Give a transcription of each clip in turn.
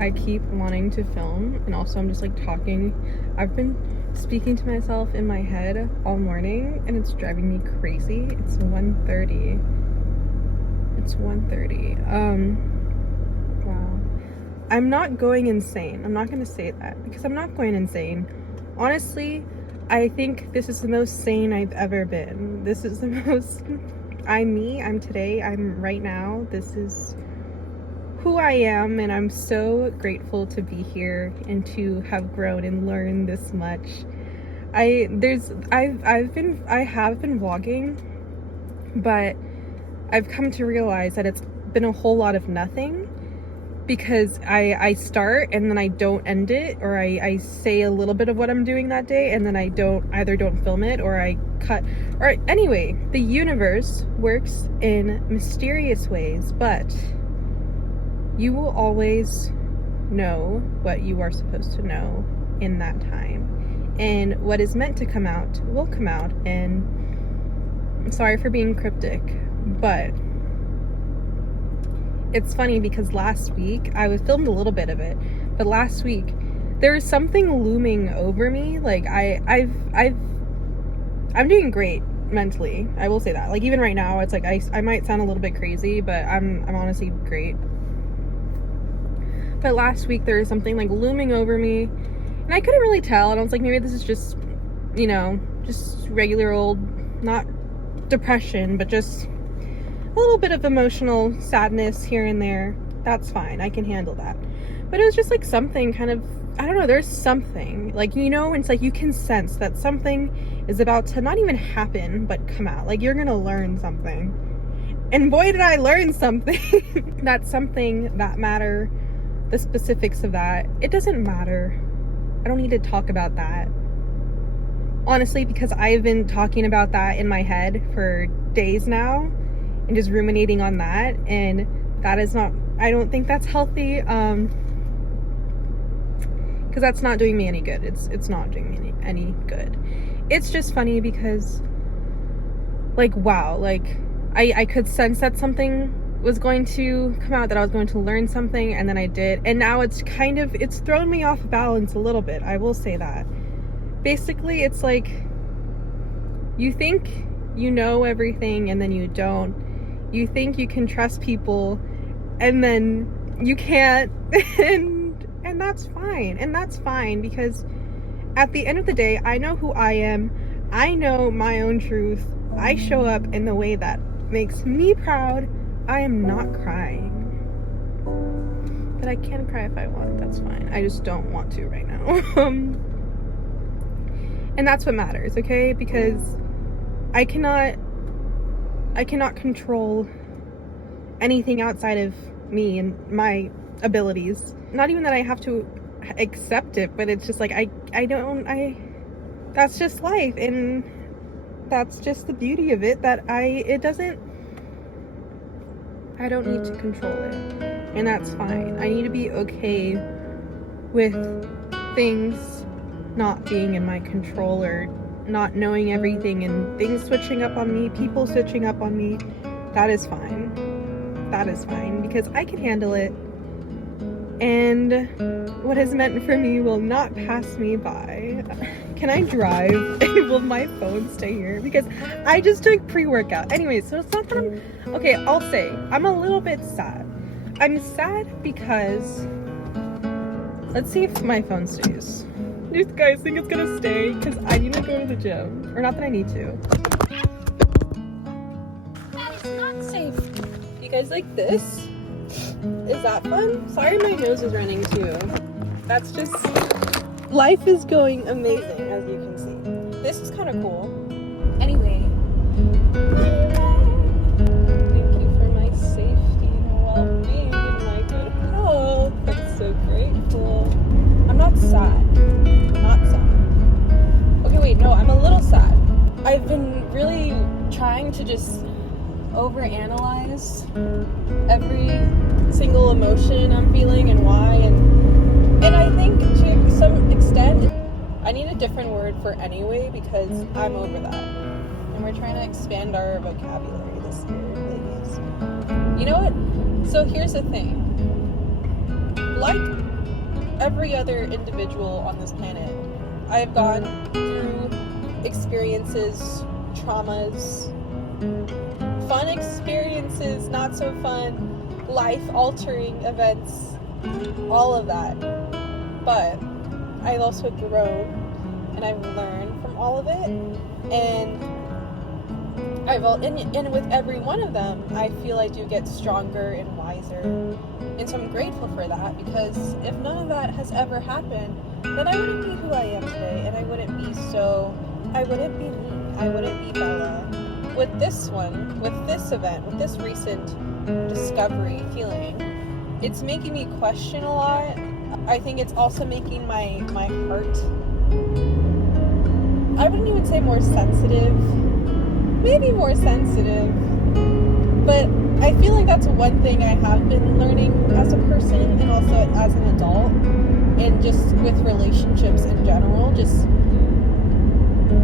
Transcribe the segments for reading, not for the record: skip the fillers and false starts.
I keep wanting to film, and also I'm just like talking. I've been speaking to myself in my head all morning, and it's driving me crazy. It's 1:30. It's 1:30. Wow. I'm not going insane. I'm not going to say that because I'm not going insane. Honestly, I think this is the most sane I've ever been. This is the most... I'm me. I'm today. I'm right now. This is who I am, and I'm so grateful to be here and to have grown and learned this much. I have been vlogging, but I've come to realize that it's been a whole lot of nothing, because I start and then I don't end it, or I say a little bit of what I'm doing that day and then I either don't film it or I cut. Or anyway, the universe works in mysterious ways, but you will always know what you are supposed to know in that time, and what is meant to come out will come out. And I'm sorry for being cryptic, but it's funny because last week I filmed a little bit of it, but last week there was something looming over me. Like I'm doing great mentally, I will say that. Like even right now, it's like I might sound a little bit crazy, but I'm honestly great. But last week there was something like looming over me, and I couldn't really tell, and I was like, maybe this is just, you know, just regular old, not depression, but just a little bit of emotional sadness here and there. That's fine, I can handle that. But it was just like something kind of, I don't know, there's something, like, you know, it's like you can sense that something is about to not even happen, but come out. Like you're gonna learn something. And boy, did I learn something. That's something that matter. The specifics of that, it doesn't matter. I don't need to talk about that. Honestly, because I've been talking about that in my head for days now and just ruminating on that, and that is not, I don't think that's healthy, because that's not doing me any good. It's not doing me any good. It's just funny because, like, wow, like I could sense that something was going to come out, that I was going to learn something, and then I did, and now it's thrown me off balance a little bit, I will say that. Basically, it's like you think you know everything and then you don't. You think you can trust people and then you can't. and that's fine. And that's fine, because at the end of the day, I know who I am. I know my own truth. I show up in the way that makes me proud. I am not crying. But I can cry if I want. That's fine. I just don't want to right now. And that's what matters, okay? Because I cannot control anything outside of me and my abilities. Not even that I have to accept it, but it's just like that's just life, and that's just the beauty of it, that I don't need to control it, and that's fine. I need to be okay with things not being in my control, or not knowing everything, and things switching up on me, people switching up on me. That is fine. That is fine, because I can handle it, and what is meant for me will not pass me by. Can I drive? Will my phone stay here? Because I just took pre-workout. Anyway, so it's not that okay, I'll say I'm a little bit sad. I'm sad because, let's see if my phone stays. Do you guys think it's gonna stay? Because I need to go to the gym. Or not that I need to. That is not safe. You guys like this? Is that fun? Sorry, my nose is running too. That's just... life is going amazing, as you can see. This is kind of cool. Anyway. Thank you for my safety and well-being and my good health. I'm so grateful. I'm not sad. Okay, wait, no, I'm a little sad. I've been really trying to just overanalyze every single emotion I'm feeling and why, and I think to some extent I need a different word for anyway, because I'm over that, and we're trying to expand our vocabulary this year, ladies. You know what? So here's the thing. Like every other individual on this planet. I have gone through experiences, traumas, fun experiences, not so fun, life-altering events, all of that. But I've also grown, and I've learned from all of it, and and with every one of them, I feel I do get stronger and wiser. And so I'm grateful for that, because if none of that has ever happened, then I wouldn't be who I am today, and I wouldn't be me, I wouldn't be Bella. With this one, with this event, with this recent discovery feeling, it's making me question a lot. I think it's also making my heart, I wouldn't even say more sensitive, maybe more sensitive, but I feel like that's one thing I have been learning as a person and also as an adult, and just with relationships in general, just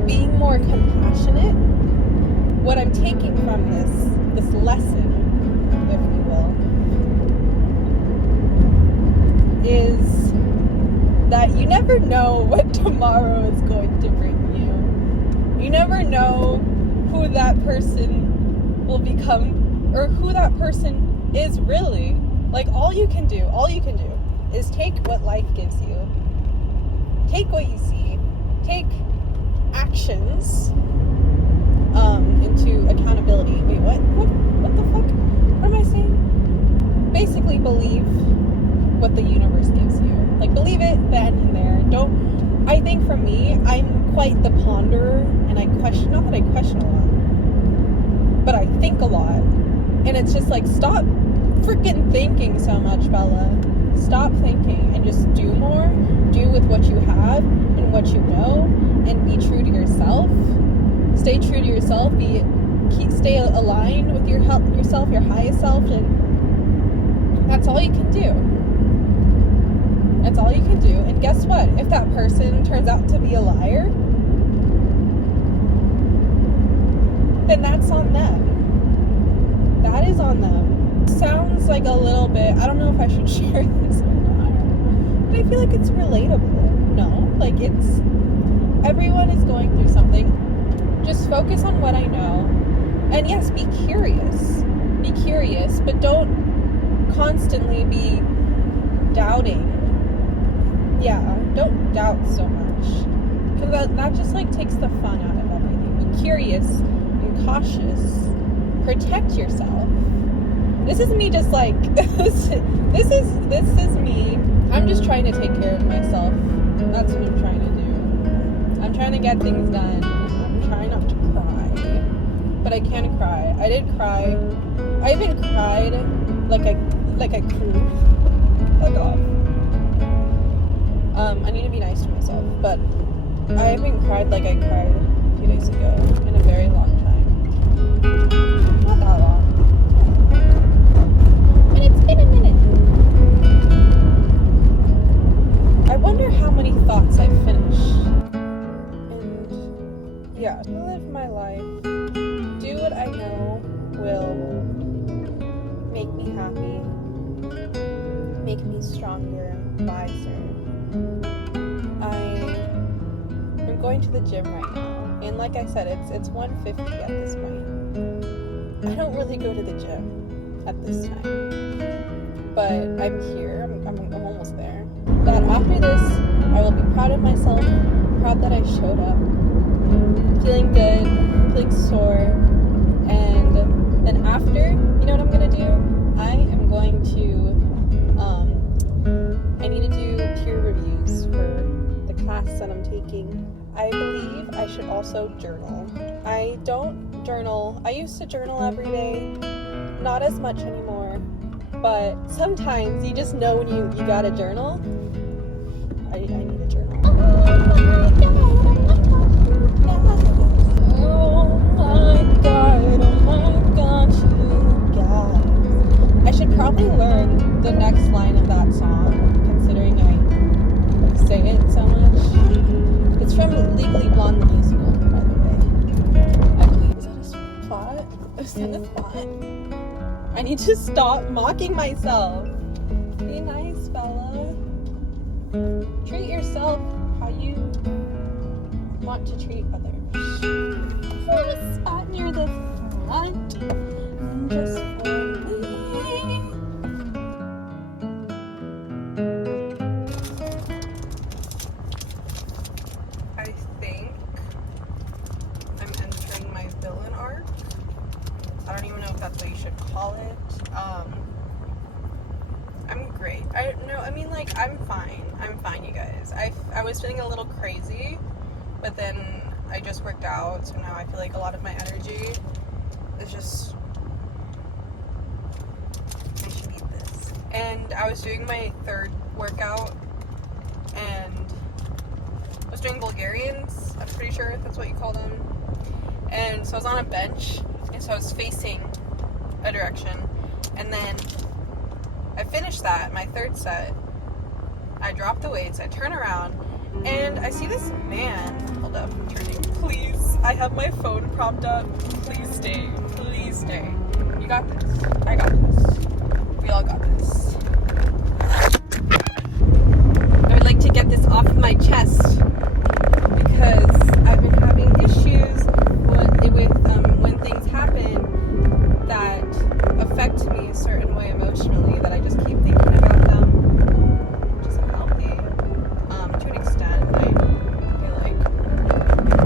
being more compassionate. What I'm taking from this lesson, if you will, is that you never know what tomorrow is going to bring you. You never know who that person will become, or who that person is really. Like, all you can do is take what life gives you. Take what you see. Take actions into accountability. Wait, what the fuck? What am I saying? Basically, believe what the universe gives you. Like, believe it then and there. I think for me, I'm quite the ponderer, and I question, not that I question a lot, but I think a lot. And it's just like, stop freaking thinking so much, Bella. Stop thinking and just do more. Do with what you have and what you know, and be true to yourself. Stay true to yourself. Stay aligned with yourself, your highest self, and that's all you can do. That's all you can do. And guess what? If that person turns out to be a liar, then that's on them. That is on them. Sounds like a little bit, I don't know if I should share this or not, but I feel like it's relatable. No, like, it's, everyone is going through something. Just focus on what I know. And yes, be curious. Be curious, but don't constantly be doubting. Yeah, don't doubt so much, because that just like takes the fun out of everything. Be curious and cautious. Protect yourself. This is me just like this is me. I'm just trying to take care of myself. That's what I'm trying to do. I'm trying to get things done. I'm trying not to cry, but I can't cry. I did cry. I even cried like I crew. Fuck off. I need to be nice to myself, but I haven't cried like I cried a few days ago in a very long time. Not that long. And it's been a minute. I wonder how many thoughts I've finished. And yeah, live my life. Do what I know will make me happy, make me stronger and wiser. I'm going to the gym right now, and like I said, it's 1:50 at this point. I don't really go to the gym at this time, but I'm here. I'm almost there. That after this, I will be proud of myself, proud that I showed up, feeling good, feeling sore, and then after, you know what I'm gonna do? I am going to I need to do peer reviews for the class that I'm taking. I believe I should also journal. I don't journal. I used to journal every day, not as much anymore, but sometimes you just know when you gotta journal. I need a journal. Oh my god, you guys. I should probably learn the next line of that song, considering I say it so much. It's from Legally Blonde the musical, by the way. I believe. Is that a plot? Is that a plot? I need to stop mocking myself. Be nice, Bella. want to treat others. Little spot near the front, and just for me. I think I'm entering my villain arc. I don't even know if that's what you should call it. I'm great. I'm fine. I'm fine, you guys. I was feeling a little crazy, but then I just worked out, so now I feel like a lot of my energy is just, I should eat this. And I was doing my third workout, and I was doing Bulgarians, I'm pretty sure that's what you call them. And so I was on a bench, and so I was facing a direction, and then I finished that, my third set. I dropped the weights, I turn around, and I see this man. Hold up, I'm turning. Please, I have my phone propped up. Please stay. Please stay. You got this. I got this. We all got this. I would like to get this off of my chest because I've been having issues with when things happen that affect me a certain way emotionally, that I just keep thinking about them, which isn't healthy. To an extent, I feel like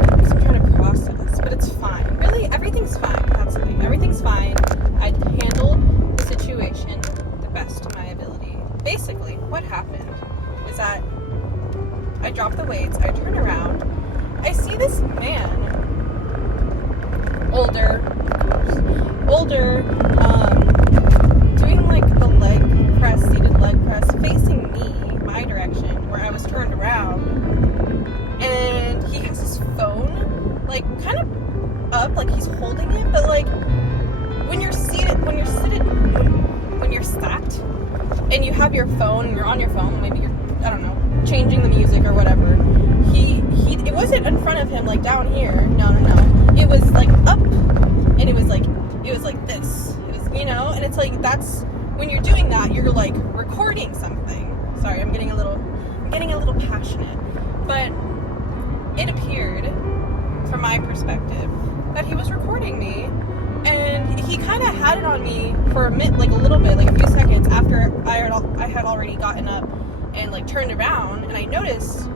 I'm just trying to process, but it's fine. Really, everything's fine. That's the thing. Everything's fine. I handled the situation the best of my ability. Basically, what happened is that I dropped the weights, I turn around, I see this man, older, doing like a leg press, seated leg press, facing me, my direction, where I was turned around, and he has his phone, like, kind of up, like he's holding it, but like, when you're sat, and you have your phone, you're on your phone, maybe you're, I don't know, changing the music or whatever, it wasn't in front of him, like, down here, no, it was, like, up, and it was like this, it was, you know, and it's like, that's, when you're doing that, you're, like, recording something. Sorry, I'm getting a little passionate, but it appeared, from my perspective, that he was recording me, and he kind of had it on me for a minute, like a little bit, like a few seconds after I had already gotten up and like turned around, and I noticed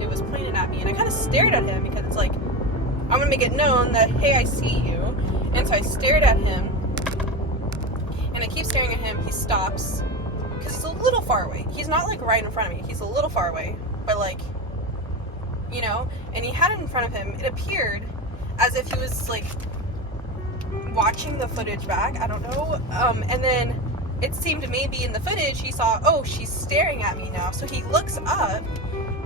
it was pointed at me, and I kind of stared at him because it's like, I'm gonna make it known that, hey, I see you. And so I stared at him, and I keep staring at him. He stops because he's a little far away. He's not like right in front of me. He's a little far away, but like, you know, and he had it in front of him. It appeared as if he was like watching the footage back. I don't know. And then it seemed maybe in the footage he saw, oh, she's staring at me now. So he looks up,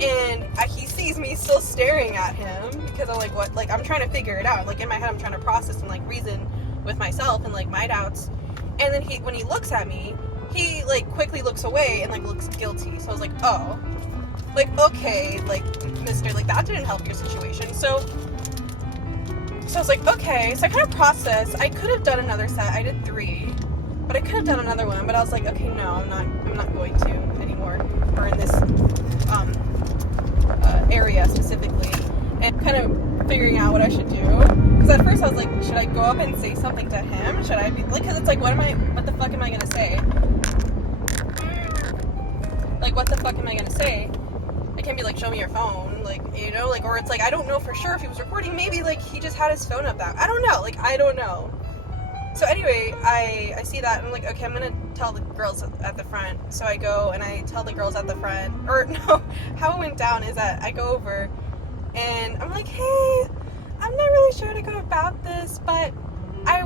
and he sees me still staring at him, because I'm like, what? Like, I'm trying to figure it out. Like, in my head, I'm trying to process and like reason with myself and like my doubts. And then when he looks at me, he like quickly looks away and like looks guilty. So I was like, oh, like, okay, like, mister, like, that didn't help your situation. So I was like, okay. So I kind of processed. I could have done another set. I did 3, but I could have done another one. But I was like, okay, no, I'm not going to anymore, or in this area specifically, and kind of figuring out what I should do. Because at first I was like, should I go up and say something to him? Should I be like, because it's like, what the fuck am I gonna say? Like, what the fuck am I gonna say? I can't be like, show me your phone, like, you know, like, or it's like, I don't know for sure if he was recording. Maybe like he just had his phone up that, I don't know, like, I don't know. So anyway, I see that, and I'm like, okay, I'm gonna tell the girls at the front. So I go and I tell the girls at the front, or no, how it went down is that I go over and I'm like, hey, I'm not really sure how to go about this, but I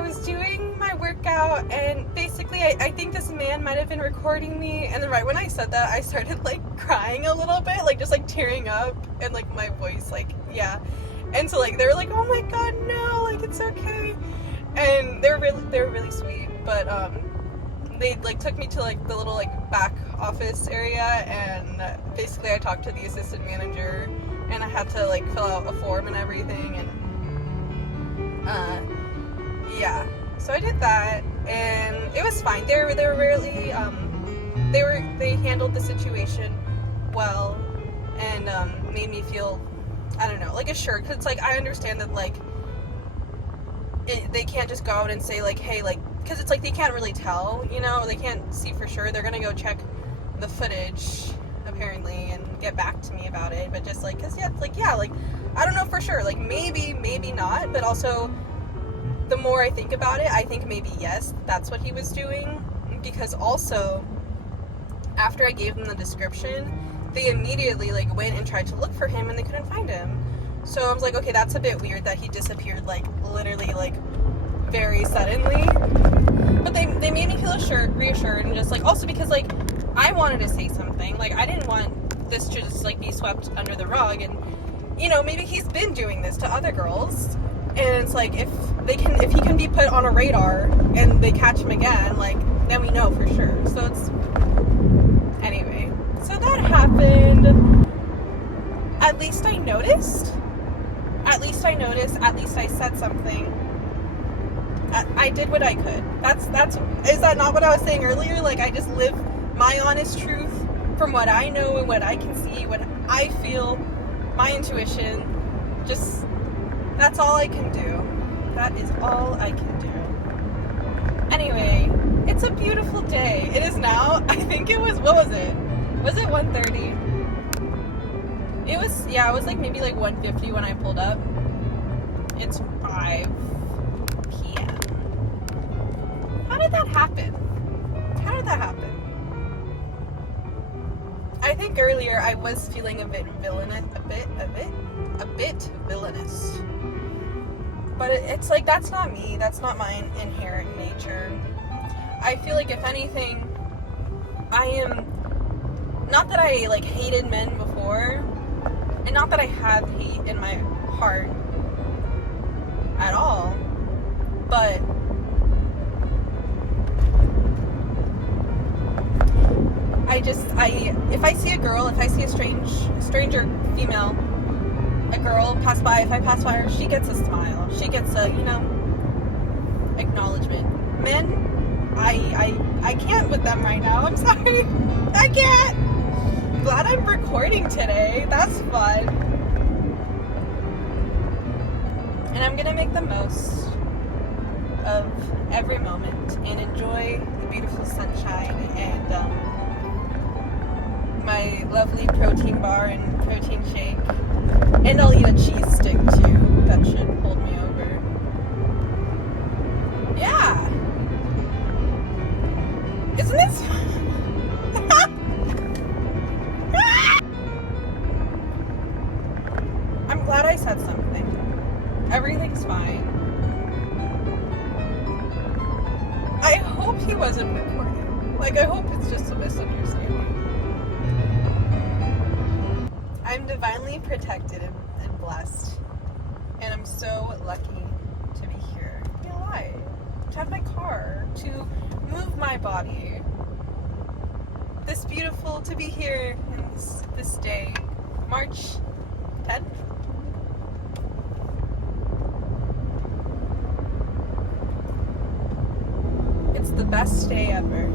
was doing my workout, and basically I think this man might have been recording me. And then right when I said that, I started like crying a little bit, like just like tearing up, and like my voice, like, yeah. And so like they were like, oh my god, no, like, it's okay. And they were really sweet, but they like took me to like the little like back office area, and basically I talked to the assistant manager, and I had to like fill out a form and everything, and yeah, so I did that, and it was fine. They were really they handled the situation well, and made me feel I don't know, like assured, because it's like I understand that like they can't just go out and say like, hey, like, because it's like they can't really tell, you know, they can't see for sure. They're gonna go check the footage apparently and get back to me about it, but just like, because yeah, it's like, yeah, like I don't know for sure, like maybe not, but also the more I think about it, I think maybe yes, that's what he was doing, because also after I gave them the description, they immediately like went and tried to look for him and they couldn't find him. So I was like, okay, that's a bit weird that he disappeared like literally like very suddenly. But they made me feel reassured, and just like also because like I wanted to say something. Like I didn't want this to just like be swept under the rug, and you know, maybe he's been doing this to other girls, and it's like if he can be put on a radar and they catch him again, like then we know for sure. So it's anyway. So that happened. At least I noticed. At least I said something. I did what I could. Is that not what I was saying earlier? Like I just live my honest truth from what I know and what I can see, what I feel, my intuition. Just, that's all I can do. That is all I can do. Anyway, it's a beautiful day. It is now, I think it was, what was it? Was it 1:30? It was like maybe like 1:50 when I pulled up. It's 5 p.m. How did that happen? I think earlier I was feeling a bit villainous, a bit villainous. But it's like, that's not me. That's not my inherent nature. I feel like if anything, I am, not that I like hated men before, and not that I have hate in my heart at all, but if I see a girl, if I see a stranger female, a girl pass by, if I pass by her, she gets a smile, she gets a, you know, acknowledgement. Men, I can't with them right now, I'm sorry, I can't. Glad I'm recording today, that's fun. And I'm gonna make the most of every moment and enjoy the beautiful sunshine and my lovely protein bar and protein shake. And I'll eat a cheese stick too. That should hold me over. Yeah. Isn't this I'm glad I said something. Everything's fine. I hope he wasn't recording. Like, I hope it's just a misunderstanding. I'm divinely protected and blessed. And I'm so lucky to be here, to be alive, to have my car, to move my body. This beautiful to be here in this day, March 10th. It's the best day ever.